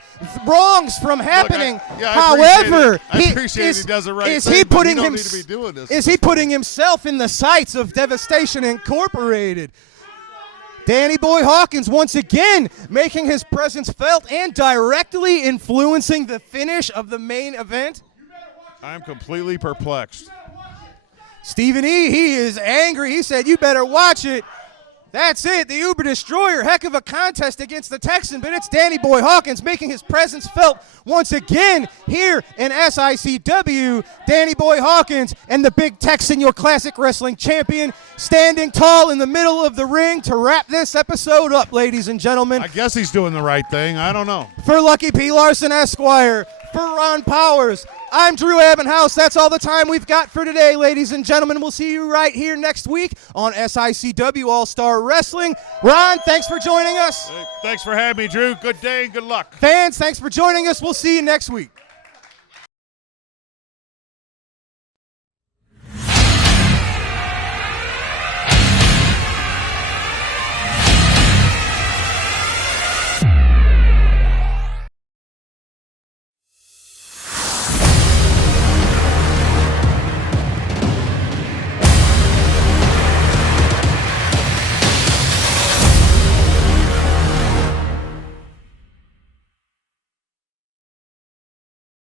wrongs from happening. I However, appreciate he does the right is thing, he but putting don't him? need to be doing this. Is he putting himself in the sights of Devastation Incorporated? Danny Boy Hawkins once again making his presence felt and directly influencing the finish of the main event. I'm completely perplexed. Stephen E., he is angry. He said, "You better watch it." That's it. The Uber Destroyer, heck of a contest against the Texan, but it's Danny Boy Hawkins making his presence felt once again here in SICW. Danny Boy Hawkins and the Big Texan, your classic wrestling champion, standing tall in the middle of the ring to wrap this episode up, ladies and gentlemen. I guess he's doing the right thing. I don't know. For Lucky P. Larson Esquire, for Ron Powers, I'm Drew Abbenhouse. That's all the time we've got for today, ladies and gentlemen. We'll see you right here next week on SICW All-Star Wrestling. Ron, thanks for joining us. Thanks for having me, Drew. Good day and good luck. Fans, thanks for joining us. We'll see you next week.